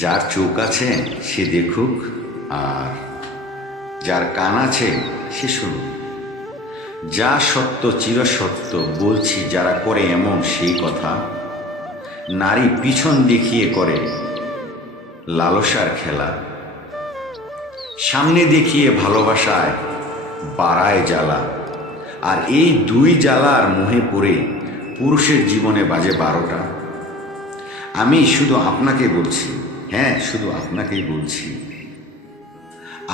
যার চোখ আছে সে দেখুক, আর যার কান আছে সে শুনুক। যা সত্য চিরসত্য বলছি, যারা করে এমন সেই কথা, নারী পিছন দেখিয়ে করে লালসার খেলা, সামনে দেখিয়ে ভালোবাসায় বাড়ায় জ্বালা, আর এই দুই জ্বালার মোহে পড়ে পুরুষের জীবনে বাজে 12টা। আমি শুধু আপনাকে বলছি, হ্যাঁ শুধু আপনাকেই বলছি,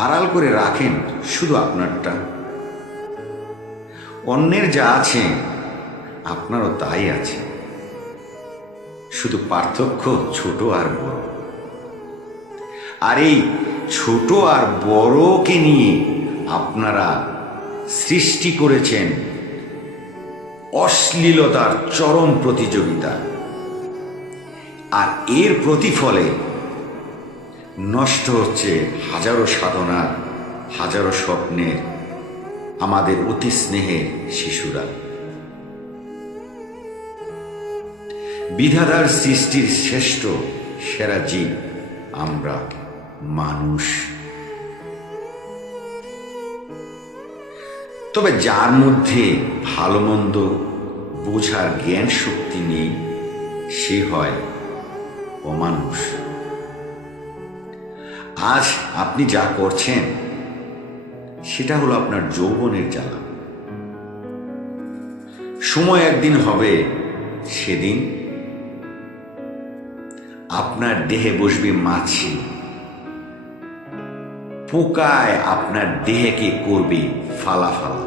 আড়াল করে রাখেন শুধু আপনারটা। অন্যের যা আছে আপনারও তাই আছে, শুধু পার্থক্য ছোট আর বড়। আর এই ছোট আর বড়কে নিয়ে আপনারা সৃষ্টি করেছেন অশ্লীলতার চরম প্রতিযোগিতা, আর এর প্রতিফলে নষ্ট হচ্ছে হাজারো সাধনার, হাজারো স্বপ্নের আমাদের অতি স্নেহের শিশুরা। বিধাতার সৃষ্টির শ্রেষ্ঠ সেরা জীব আমরা মানুষ। তবে যার মধ্যে ভালো মন্দ বোঝার জ্ঞান শক্তি নেই, সে হয় অমানুষ। আজ আপনি যা করছেন সেটা হলো আপনার যৌবনের জ্বালা। সময় একদিন হবে, সেদিন আপনার দেহে বসবে মাছি, পোকায় আপনার দেহকে করবে ফালা ফালা।